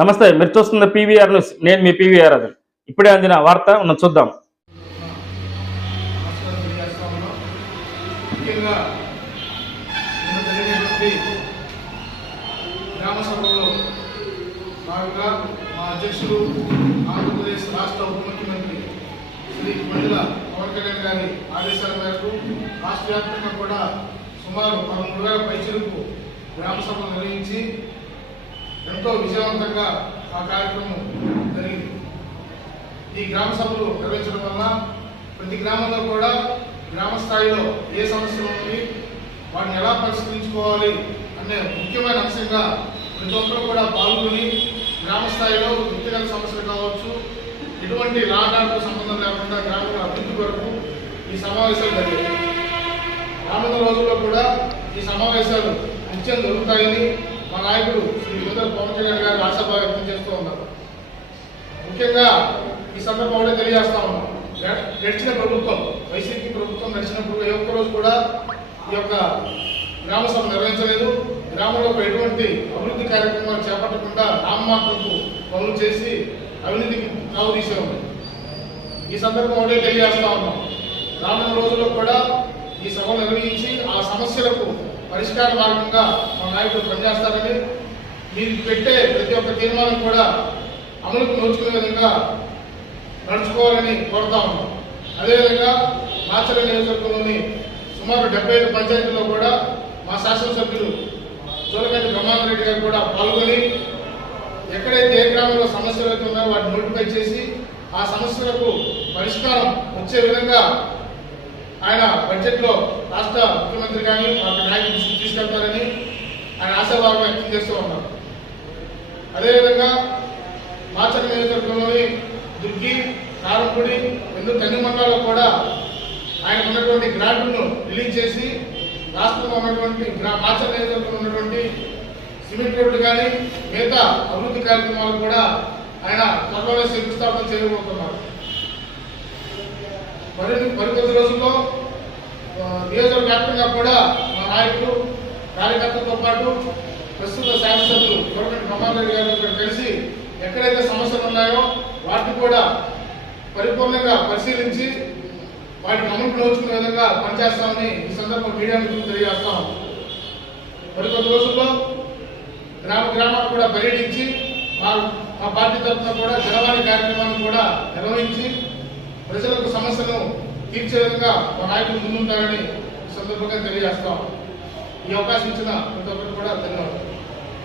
నమస్తే, మీరు చూస్తున్న పీవీఆర్ న్యూస్. నేను మీ పీవీఆర్. అది ఇప్పుడే అందిన వార్త మనం చూద్దాం. ముఖ్యంగా జరిగినటువంటి గ్రామ సభలో భాగంగా మా అధ్యక్షులు ఆంధ్రప్రదేశ్ రాష్ట్ర ఉప ముఖ్యమంత్రి శ్రీ మండల పవన్ కళ్యాణ్ గారి ఆదేశాల మేరకు రాష్ట్ర వ్యాప్తంగా కూడా సుమారు 13,000 పైచిలకు గ్రామ సభలు నిర్వహించి ఎంతో విజయవంతంగా ఆ కార్యక్రమం జరిగింది. ఈ గ్రామ సభలు నిర్వహించడం వల్ల ప్రతి గ్రామంలో కూడా గ్రామ స్థాయిలో ఏ సమస్యలు ఉంది, వాటిని ఎలా పరిష్కరించుకోవాలి అనే ముఖ్యమైన అంశంగా ప్రతి ఒక్కరు కూడా పాల్గొని గ్రామ స్థాయిలో వ్యక్తిగత సమస్యలు కావచ్చు, ఎటువంటి లాభాలకు సంబంధం లేకుండా గ్రామాల అభివృద్ధి కొరకు ఈ సమావేశాలు జరిగాయి. రానున్న రోజుల్లో కూడా ఈ సమావేశాలు నిత్యం జరుగుతాయని మా నాయకుడు శ్రీ పవన్ కళ్యాణ్ గారు ఆశాభావం వ్యక్తం చేస్తూ ఉన్నారు. ముఖ్యంగా ఈ సందర్భంలో తెలియజేస్తా ఉన్నాం, గడిచిన ప్రభుత్వం వైసీపీ ప్రభుత్వం నడిచినప్పుడు ఏ ఒక్క రోజు కూడా ఈ యొక్క గ్రామ సభ నిర్వహించలేదు. గ్రామంలో ఎటువంటి అభివృద్ధి కార్యక్రమాలు చేపట్టకుండా నామమాత్రపు పనులు చేసి అవినీతికి తావు తీసే ఉంది. ఈ సందర్భంలో తెలియజేస్తా ఉన్నాం, రానున్న రోజుల్లో కూడా ఈ సభలు నిర్వహించి ఆ సమస్యలకు పరిష్కార మార్గంగా మా నాయకులు పనిచేస్తారని, మీరు పెట్టే ప్రతి ఒక్క తీర్మానం కూడా అమలుకు నోచుకునే విధంగా నడుచుకోవాలని కోరుతా ఉన్నాం. అదేవిధంగా మాచర్ల నియోజకవర్గంలోని సుమారు 75 పంచాయతీల్లో కూడా మా శాసనసభ్యులు జోలకంటి బ్రహ్మానంద రెడ్డి గారు కూడా పాల్గొని ఎక్కడైతే ఏ గ్రామంలో సమస్యలు అయితే ఉన్నాయో వాటిని నోటిఫై చేసి ఆ సమస్యలకు పరిష్కారం వచ్చే విధంగా ఆయన బడ్జెట్లో రాష్ట్ర ముఖ్యమంత్రి కానీ వాటి నాయకులు తీసుకెళ్తారని ఆయన ఆశాభావం వ్యక్తం చేస్తూ ఉన్నారు. అదేవిధంగా మాచర్ల నియోజకవర్గంలోని దుర్గి, కారంపూడి, 2 తల్లి మండలాల్లో కూడా ఆయన ఉన్నటువంటి గ్రాంట్లను రిలీజ్ చేసి రాష్ట్రంలో ఉన్నటువంటి మాచర్ల నియోజకవర్గంలో ఉన్నటువంటి సిమెంట్ రోడ్లు కానీ మిగతా అభివృద్ధి కార్యక్రమాలు కూడా ఆయన త్వరలోనే శంకుస్థాపన చేయబోతున్నారు. మరికొద్ది రోజుల్లో నియోజకవర్గ వ్యాప్తంగా కూడా మా నాయకులు కార్యకర్తలతో పాటు ప్రస్తుత శాసనసభ్యులు గవర్నమెంట్ బ్రహ్మానంద రెడ్డి గారు ఇక్కడ కలిసి ఎక్కడైతే సమస్యలు ఉన్నాయో వాటిని కూడా పరిపూర్ణంగా పరిశీలించి వాటిని అమలుకు నోచుకునే విధంగా పనిచేస్తామని ఈ సందర్భంగా మీడియా మిత్రులు తెలియజేస్తాం. మరికొద్ది రోజుల్లో గ్రామాలు కూడా పర్యటించి మా పార్టీ తరఫున కూడా జనవాణి కార్యక్రమాన్ని కూడా నిర్వహించి ప్రజలకు సమస్యను తీర్చే విధంగా మా నాయకులు ముందుంటారని ఈ సందర్భంగా తెలియజేస్తాం. ఈ అవకాశం ఇచ్చిన ప్రతి ఒక్కరు కూడా ధన్యవాదాలు.